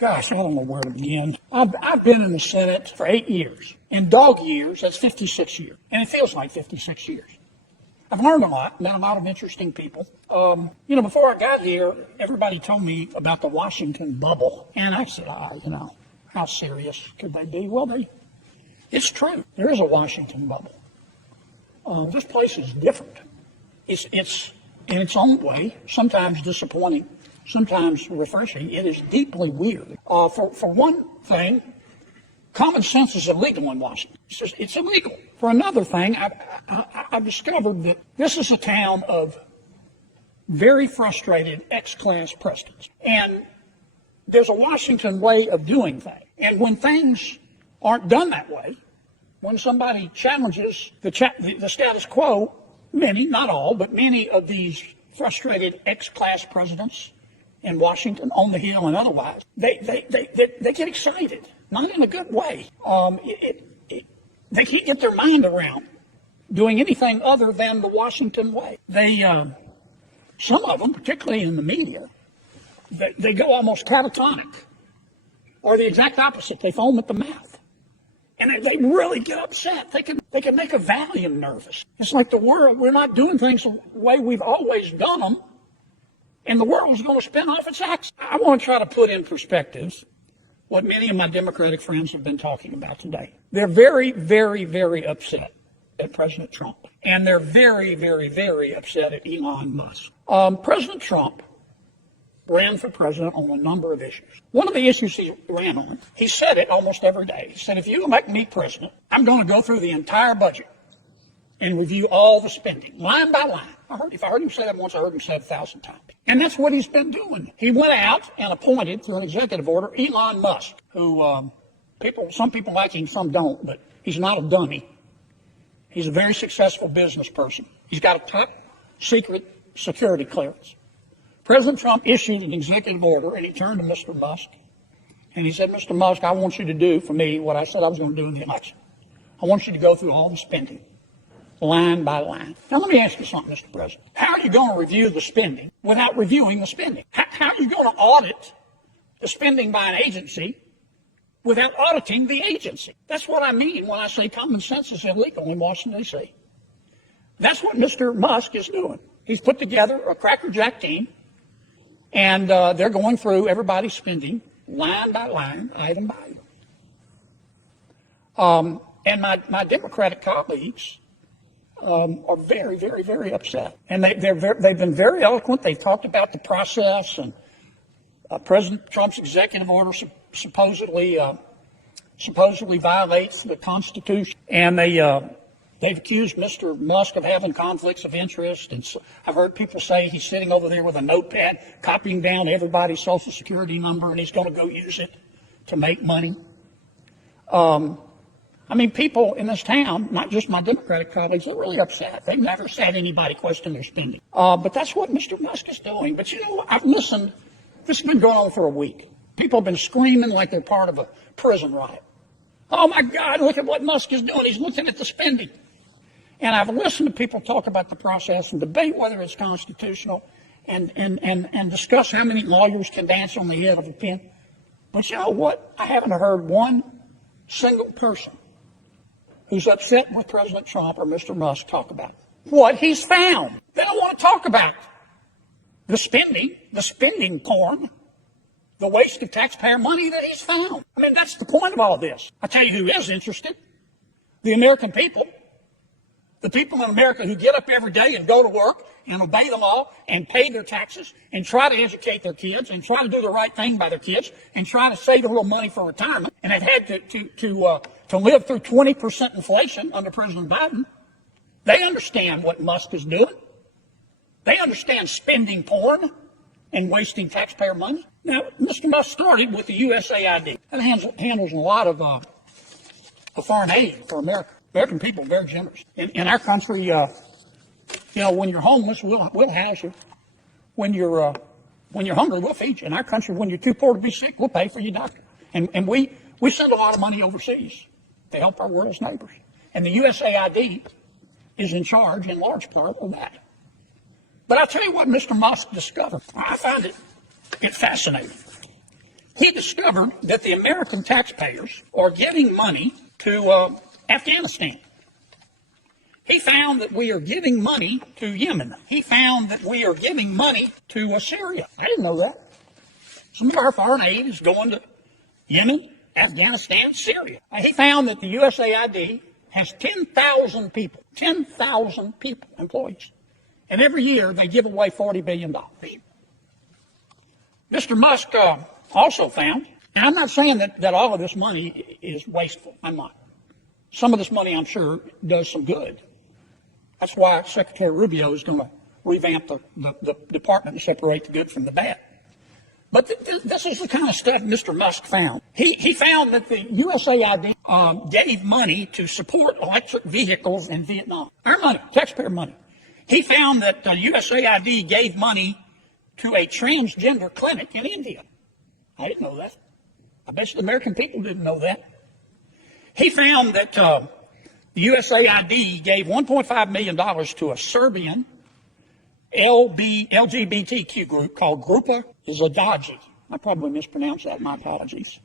Gosh, I don't know where to begin. I've been in the Senate for 8 years. In dog years, that's 56 years. And it feels like 56 years. I've learned a lot, met a lot of interesting people. Before I got here, everybody told me about the Washington bubble. And I said, how serious could they be? Well, it's true. There is a Washington bubble. This place is different. It's in its own way, sometimes disappointing, sometimes refreshing. It is deeply weird. For one thing, common sense is illegal in Washington. It's illegal. For another thing, I've discovered that this is a town of very frustrated ex-class presidents. And there's a Washington way of doing things. And when things aren't done that way, when somebody challenges the status quo, many, not all, but many of these frustrated ex-class presidents in Washington, on the Hill and otherwise, they get excited, not in a good way. They can't get their mind around doing anything other than the Washington way. Some of them, particularly in the media, they go almost catatonic, or the exact opposite. They foam at the mouth, and they really get upset. They can make a Valium nervous. It's like the world. We're not doing things the way we've always done them, and the world is going to spin off its axis. I want to try to put in perspective what many of my Democratic friends have been talking about today. They're very, very, very upset at President Trump, and they're very, very, very upset at Elon Musk. President Trump ran for president on a number of issues. One of the issues he ran on, he said it almost every day. He said, if you elect me president, I'm going to go through the entire budget and review all the spending, line by line. If I heard him say that once, I heard him say it 1,000 times. And that's what he's been doing. He went out and appointed, through an executive order, Elon Musk, who some people like him, some don't, but he's not a dummy. He's a very successful business person. He's got a top secret security clearance. President Trump issued an executive order, and he turned to Mr. Musk, and he said, Mr. Musk, I want you to do for me what I said I was going to do in the election. I want you to go through all the spending, line by line. Now, let me ask you something, Mr. President. How are you going to review the spending without reviewing the spending? How are you going to audit the spending by an agency without auditing the agency? That's what I mean when I say common sense is illegal in Washington, D.C. That's what Mr. Musk is doing. He's put together a crackerjack team, and they're going through everybody's spending line by line, item by item. And my Democratic colleagues are very, very, very upset. And they've been very eloquent. They've talked about the process, and President Trump's executive order supposedly violates the Constitution. And they've accused Mr. Musk of having conflicts of interest. And so I've heard people say he's sitting over there with a notepad, copying down everybody's Social Security number, and he's going to go use it to make money. People in this town, not just my Democratic colleagues, are really upset. They've never said anybody question their spending. But that's what Mr. Musk is doing. But I've listened. This has been going on for a week. People have been screaming like they're part of a prison riot. Oh, my God, look at what Musk is doing. He's looking at the spending. And I've listened to people talk about the process and debate whether it's constitutional and discuss how many lawyers can dance on the head of a pin. But you know what? I haven't heard one single person who's upset with President Trump or Mr. Musk talk about what he's found. They don't want to talk about the spending porn, the waste of taxpayer money that he's found. That's the point of all this. I tell you who is interested. The American people. The people in America who get up every day and go to work and obey the law and pay their taxes and try to educate their kids and try to do the right thing by their kids and try to save a little money for retirement. And they've had to live through 20% inflation under President Biden. They understand what Musk is doing. They understand spending porn and wasting taxpayer money. Now, Mr. Musk started with the USAID. That handles a lot of foreign aid for America. American people are very generous. In our country, when you're homeless, we'll house you. When you're hungry, we'll feed you. In our country, when you're too poor to be sick, we'll pay for your doctor. And we send a lot of money overseas to help our world's neighbors. And the USAID is in charge, in large part, of that. But I'll tell you what Mr. Musk discovered. I find it fascinating. He discovered that the American taxpayers are giving money to Afghanistan. He found that we are giving money to Yemen. He found that we are giving money to Syria. I didn't know that. Some of our foreign aid is going to Yemen, Afghanistan, Syria. He found that the USAID has 10,000 people, employees. And every year they give away $40 billion. Mr. Musk also found, and I'm not saying that all of this money is wasteful. I'm not. Some of this money, I'm sure, does some good. That's why Secretary Rubio is going to revamp the department to separate the good from the bad. But this is the kind of stuff Mr. Musk found. He found that the USAID gave money to support electric vehicles in Vietnam. Our money, taxpayer money. He found that the USAID gave money to a transgender clinic in India. I didn't know that. I bet the American people didn't know that. He found that the USAID gave $1.5 million to a Serbian LGBTQ group called Grupa Zadaji. I probably mispronounced that. My apologies.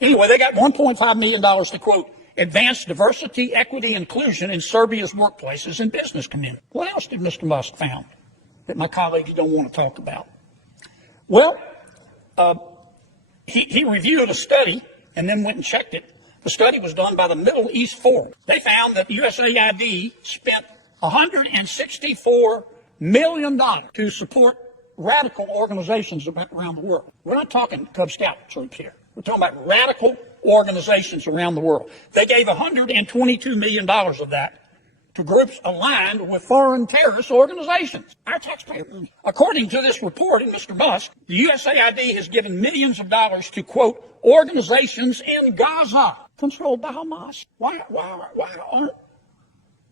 Anyway, they got $1.5 million to, quote, advance diversity, equity, inclusion in Serbia's workplaces and business community. What else did Mr. Musk found that my colleagues don't want to talk about? Well, he reviewed a study and then went and checked it. The study was done by the Middle East Forum. They found that the USAID spent $164 million to support radical organizations around the world. We're not talking Cub Scout troops here. We're talking about radical organizations around the world. They gave $122 million of that to groups aligned with foreign terrorist organizations. Our taxpayer money. According to this report in Mr. Musk, the USAID has given millions of dollars to, quote, organizations in Gaza controlled by Hamas. Why aren't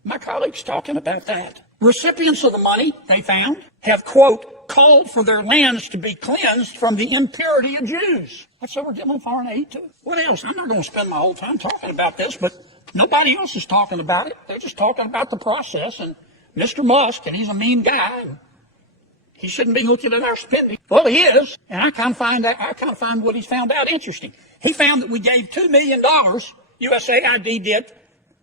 my colleagues talking about that? Recipients of the money, they found, have, quote, called for their lands to be cleansed from the impurity of Jews. That's what we're giving foreign aid to. What else? I'm not going to spend my whole time talking about this, but nobody else is talking about it. They're just talking about the process. And Mr. Musk, and he's a mean guy, and he shouldn't be looking at our spending. Well, he is, and I kind of find what he's found out interesting. He found that we gave $2 million, USAID did,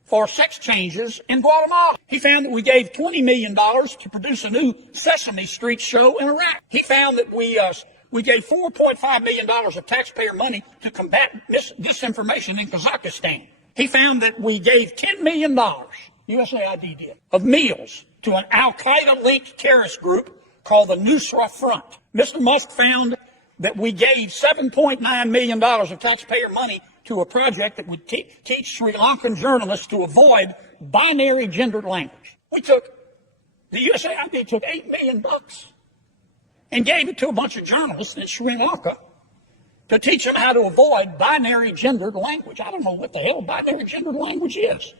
for sex changes in Guatemala. He found that we gave $20 million to produce a new Sesame Street show in Iraq. He found that we gave $4.5 million of taxpayer money to combat disinformation in Kazakhstan. He found that we gave $10 million, USAID did, of meals to an al-Qaeda-linked terrorist group called the Nusra Front. Mr. Musk found that we gave $7.9 million of taxpayer money to a project that would teach Sri Lankan journalists to avoid binary gendered language. The USAID took $8 million and gave it to a bunch of journalists in Sri Lanka to teach them how to avoid binary gendered language. I don't know what the hell binary gendered language is.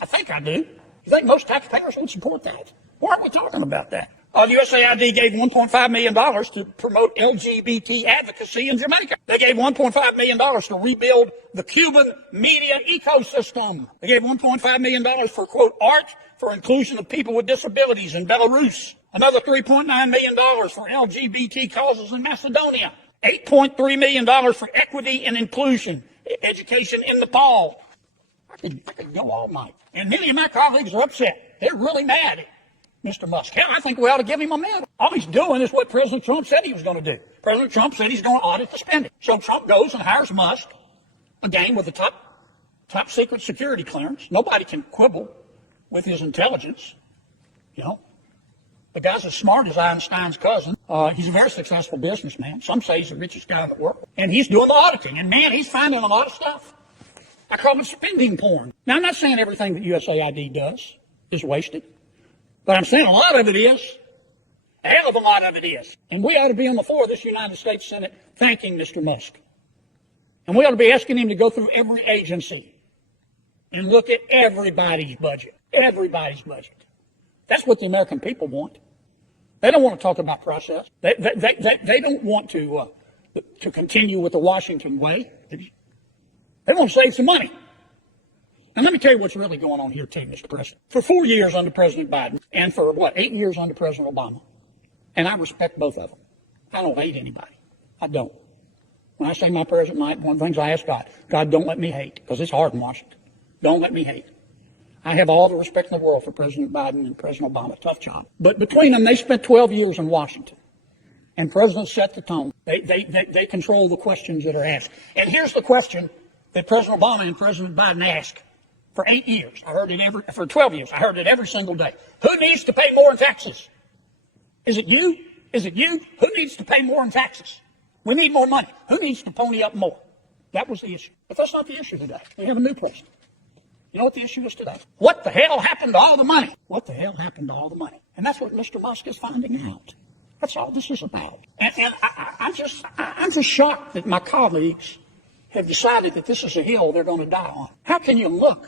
I think I do. You think most taxpayers would support that? Why aren't we talking about that? The USAID gave $1.5 million to promote LGBT advocacy in Jamaica. They gave $1.5 million to rebuild the Cuban media ecosystem. They gave $1.5 million for, quote, art for inclusion of people with disabilities in Belarus. Another $3.9 million for LGBT causes in Macedonia. $8.3 million for equity and inclusion, education in Nepal. I could go all night. And many of my colleagues are upset. They're really mad at Mr. Musk. Hell, I think we ought to give him a medal. All he's doing is what President Trump said he was going to do. President Trump said he's going to audit the spending. So Trump goes and hires Musk, again with the top secret security clearance. Nobody can quibble with his intelligence. You know, the guy's as smart as Einstein's cousin. He's a very successful businessman. Some say he's the richest guy in the world. And he's doing the auditing. And man, he's finding a lot of stuff. I call it spending porn. Now, I'm not saying everything that USAID does is wasted. But I'm saying a lot of it is. A hell of a lot of it is. And we ought to be on the floor of this United States Senate thanking Mr. Musk. And we ought to be asking him to go through every agency and look at everybody's budget. Everybody's budget. That's what the American people want. They don't want to talk about process. They don't want to continue with the Washington way. They want to save some money. And let me tell you what's really going on here, too, Mr. President. For 4 years under President Biden, and for, 8 years under President Obama, and I respect both of them. I don't hate anybody. I don't. When I say my prayers at night, one of the things I ask God, God, don't let me hate, because it's hard in Washington. Don't let me hate. I have all the respect in the world for President Biden and President Obama. Tough job. But between them, they spent 12 years in Washington. And presidents set the tone. They control the questions that are asked. And here's the question that President Obama and President Biden asked for 8 years. For 12 years. I heard it every single day. Who needs to pay more in taxes? Is it you? Is it you? Who needs to pay more in taxes? We need more money. Who needs to pony up more? That was the issue. But that's not the issue today. We have a new president. You know what the issue is today? What the hell happened to all the money? What the hell happened to all the money? And that's what Mr. Musk is finding out. That's all this is about. And I'm just shocked that my colleagues have decided that this is a hill they're going to die on. How can you look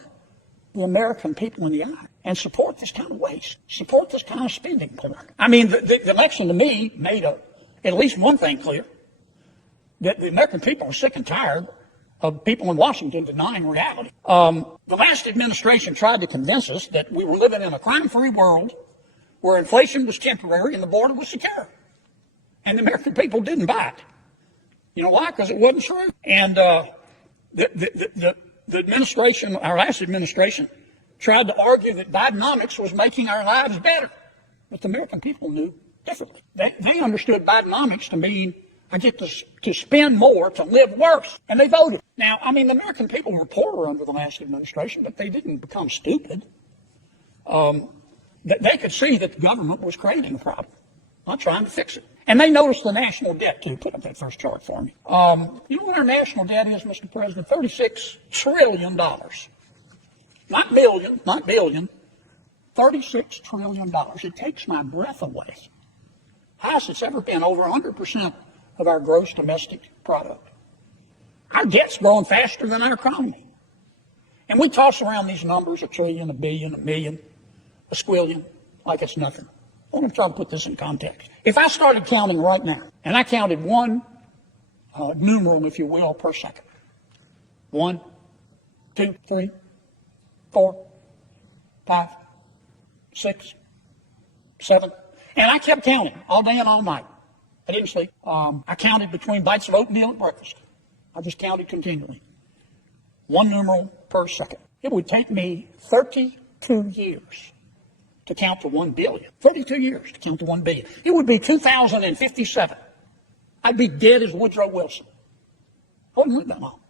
the American people in the eye and support this kind of waste, support this kind of spending porn? I mean, the election to me made at least one thing clear, that the American people are sick and tired of people in Washington denying reality. The last administration tried to convince us that we were living in a crime-free world where inflation was temporary and the border was secure. And the American people didn't buy it. You know why? Because it wasn't true. And the administration, our last administration, tried to argue that Bidenomics was making our lives better. But the American people knew differently. They understood Bidenomics to mean I get to spend more to live worse. And they voted. Now, I mean, the American people were poorer under the last administration, but they didn't become stupid. They could see that the government was creating a problem, not trying to fix it. And they noticed the national debt, too. Put up that first chart for me. You know what our national debt is, Mr. President? $36 trillion. Not million, not billion. $36 trillion. It takes my breath away. Highest it's ever been, over 100% of our gross domestic product. Our debt's growing faster than our economy. And we toss around these numbers, a trillion, a billion, a million, a squillion, like it's nothing. I want to try to put this in context. If I started counting right now, and I counted one numeral, if you will, per second. 1, 2, 3, 4, 5, 6, 7. And I kept counting all day and all night. I didn't sleep. I counted between bites of oatmeal at breakfast. I just counted continually. One numeral per second. It would take me 32 years to count to 1 billion. 32 years to count to 1 billion. It would be 2057. I'd be dead as Woodrow Wilson. I wouldn't live that long.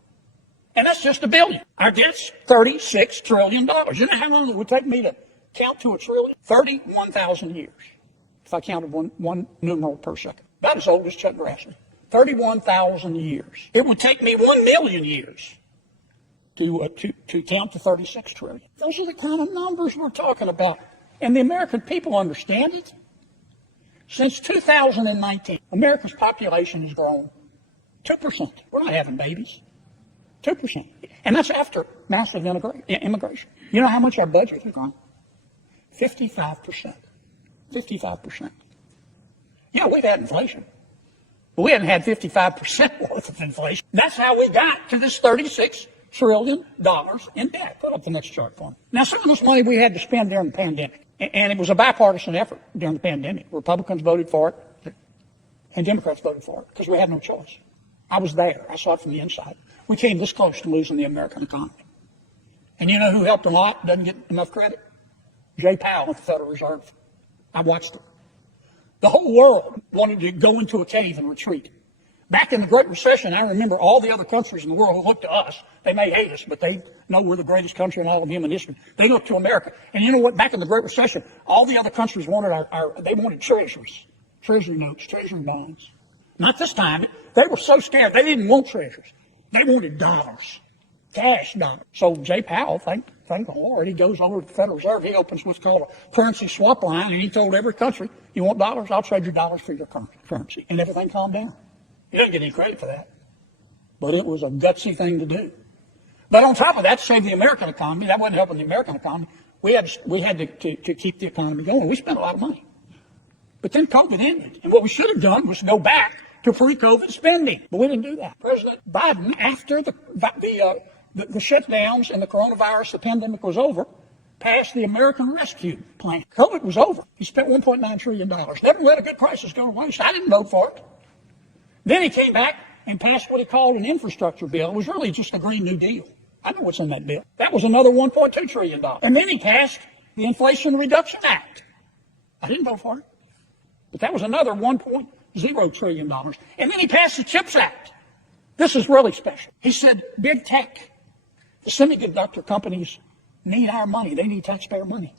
And that's just a billion. Our debt's $36 trillion. You know how long it would take me to count to a trillion? 31,000 years. If I counted one numeral per second. About as old as Chuck Grassley. 31,000 years. It would take me 1 million years to count to 36 trillion. Those are the kind of numbers we're talking about. And the American people understand it. Since 2019, America's population has grown 2%. We're not having babies. 2%. And that's after massive immigration. You know how much our budget has grown? 55%. 55%. Yeah, we've had inflation. But we haven't had 55% worth of inflation. That's how we got to this $36 trillion in debt. Put up the next chart for me. Now, some of this money we had to spend during the pandemic. And it was a bipartisan effort during the pandemic. Republicans voted for it, and Democrats voted for it, because we had no choice. I was there. I saw it from the inside. We came this close to losing the American economy. And you know who helped a lot, doesn't get enough credit? Jay Powell at the Federal Reserve. I watched it. The whole world wanted to go into a cave and retreat. Back in the Great Recession, I remember all the other countries in the world who looked to us. They may hate us, but they know we're the greatest country in all of human history. They looked to America. And you know what? Back in the Great Recession, all the other countries wanted they wanted treasuries, treasury notes, treasury bonds. Not this time. They were so scared. They didn't want treasuries. They wanted dollars, cash dollars. So Jay Powell, thank the Lord, he goes over to the Federal Reserve. He opens what's called a currency swap line, and he told every country, you want dollars? I'll trade your dollars for your currency. And everything calmed down. He didn't get any credit for that. But it was a gutsy thing to do. But on top of that, to save the American economy, that wasn't helping the American economy. We had to keep the economy going. We spent a lot of money. But then COVID ended. And what we should have done was go back to pre-COVID spending. But we didn't do that. President Biden, after the shutdowns and the coronavirus, the pandemic was over, passed the American Rescue Plan. COVID was over. He spent $1.9 trillion. Never let a good crisis go to waste. I didn't vote for it. Then he came back and passed what he called an infrastructure bill. It was really just a Green New Deal. I know what's in that bill. That was another $1.2 trillion. And then he passed the Inflation Reduction Act. I didn't vote for it, but that was another $1.0 trillion. And then he passed the CHIPS Act. This is really special. He said, big tech, the semiconductor companies need our money. They need taxpayer money.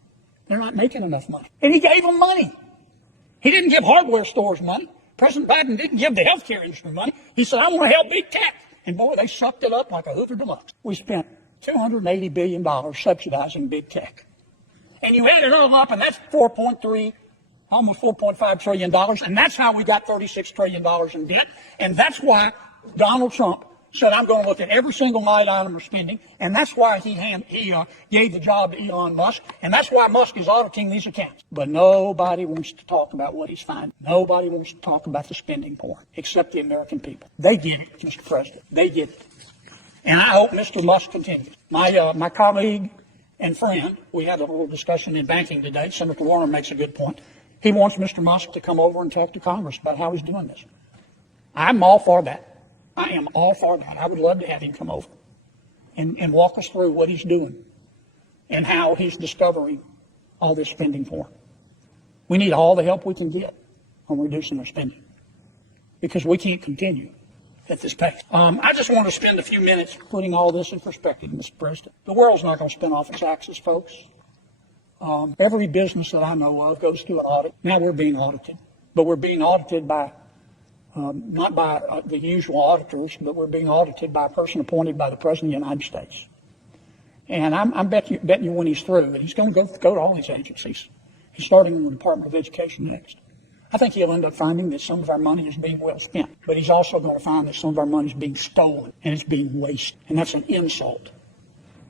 They're not making enough money. And he gave them money. He didn't give hardware stores money. President Biden didn't give the healthcare industry money. He said, I want to help big tech. And boy, they sucked it up like a Hoover Deluxe. We spent $280 billion subsidizing big tech. And you add it all up, and that's $4.3, almost $4.5 trillion. And that's how we got $36 trillion in debt. And that's why Donald Trump said, I'm going to look at every single line item of spending. And that's why he gave the job to Elon Musk. And that's why Musk is auditing these accounts. But nobody wants to talk about what he's finding. Nobody wants to talk about the spending porn, except the American people. They get it, Mr. President. They get it. And I hope Mr. Musk continues. My colleague and friend, we had a little discussion in banking today. Senator Warner makes a good point. He wants Mr. Musk to come over and talk to Congress about how he's doing this. I'm all for that. I am all for that. I would love to have him come over and walk us through what he's doing and how he's discovering all this spending for. We need all the help we can get on reducing our spending because we can't continue at this pace. I just want to spend a few minutes putting all this in perspective, Mr. President. The world's not going to spin off its axis, folks. Every business that I know of goes through an audit. Now we're being audited, but we're being audited by not by the usual auditors, but we're being audited by a person appointed by the President of the United States. And I'm betting you when he's through that he's going to go to all these agencies. He's starting in the Department of Education next. I think he'll end up finding that some of our money is being well spent, but he's also going to find that some of our money is being stolen and it's being wasted. And that's an insult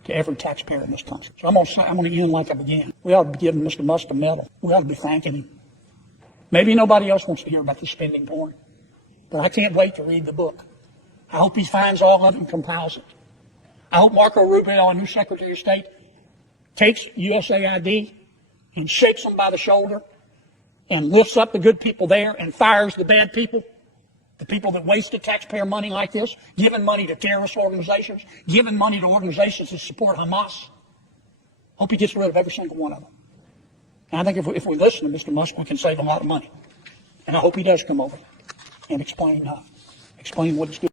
to every taxpayer in this country. So I'm going to end like I began. We ought to be giving Mr. Musk a medal. We ought to be thanking him. Maybe nobody else wants to hear about the spending porn. But I can't wait to read the book. I hope he finds all of it and compiles it. I hope Marco Rubio, our new Secretary of State, takes USAID and shakes them by the shoulder and lifts up the good people there and fires the bad people, the people that wasted taxpayer money like this, giving money to terrorist organizations, giving money to organizations that support Hamas. Hope he gets rid of every single one of them. And I think if we listen to Mr. Musk, we can save a lot of money. And I hope he does come over and explain what he's doing.